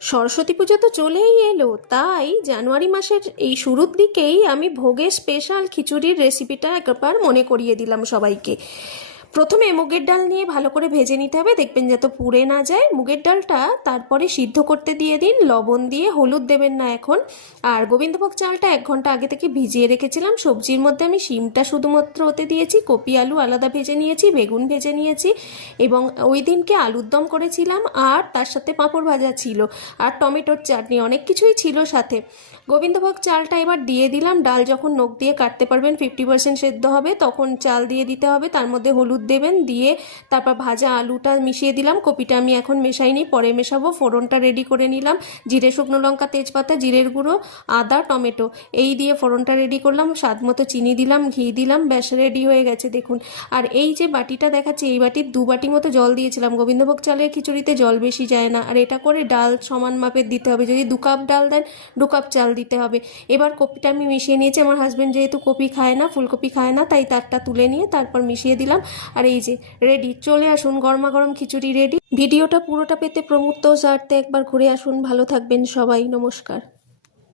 সরস্বতী পুজো তো চলেই এলো, তাই জানুয়ারি মাসের এই শুরুর দিকেই আমি ভোগের স্পেশাল খিচুড়ির রেসিপিটা একবার মনে করিয়ে দিলাম সবাইকে। প্রথমে মুগের ডাল নিয়ে ভালো করে ভেজে নিতে হবে, দেখবেন যাতে পুড়ে না যায় মুগের ডালটা। তারপরে সিদ্ধ করতে দিয়ে দিন, লবণ দিয়ে, হলুদ দেবেন না এখন। আর গোবিন্দভোগ চালটা 1 ঘন্টা আগে থেকে ভিজিয়ে রেখেছিলাম। সবজির মধ্যে আমি শিমটা শুধুমাত্র ওতে দিয়েছি, কপি আলু আলাদা ভেজে নিয়েছি, বেগুন ভেজে নিয়েছি, এবং ওই দিনকে আলুর দম করেছিলাম, আর তার সাথে পাঁপড় ভাজা ছিল, আর টমেটোর চাটনি, অনেক কিছুই ছিল সাথে। গোবিন্দভোগ চালটা এবার দিয়ে দিলাম। ডাল যখন নখ দিয়ে কাটতে পারবেন, 50% সেদ্ধ হবে, তখন চাল দিয়ে দিতে হবে। তার মধ্যে হলুদ দেবেন, দিয়ে তারপর ভাজা আলুটা মিশিয়ে দিলাম। কপিটা আমি এখন মেশাইনি, পরে মেশাবো। ফোড়নটা রেডি করে নিলাম, জিরে, শুকনো লঙ্কা, তেজপাতা, জিরের গুঁড়ো, আদা, টমেটো, এই দিয়ে ফোড়নটা রেডি করলাম। স্বাদ মতো চিনি দিলাম, ঘি দিলাম, ব্যাস রেডি হয়ে গেছে দেখুন। আর এই যে বাটিটা দেখাচ্ছি, এই বাটির 2 বাটি মতো জল দিয়েছিলাম। গোবিন্দভোগ চালের খিচুড়িতে জল বেশি যায় না। আর এটা করে ডাল সমান মাপের দিতে হবে, যদি 2 কাপ ডাল দেন 2 কাপ চাল দিতে হবে। এবার কপিটা আমি মিশিয়ে নিয়েছি। আমার হাজব্যান্ড যেহেতু কপি খায় না, ফুলকপি খায় না, তাই তারটা তুলে নিয়ে তারপর মিশিয়ে দিলাম। আর এই যে রেডি, চলে আসুন, গরমা গরম খিচুড়ি রেডি। ভিডিওটা পুরোটা পেতে প্রমুক্ত জারতে একবার ঘুরে আসুন। ভালো থাকবেন সবাই, নমস্কার।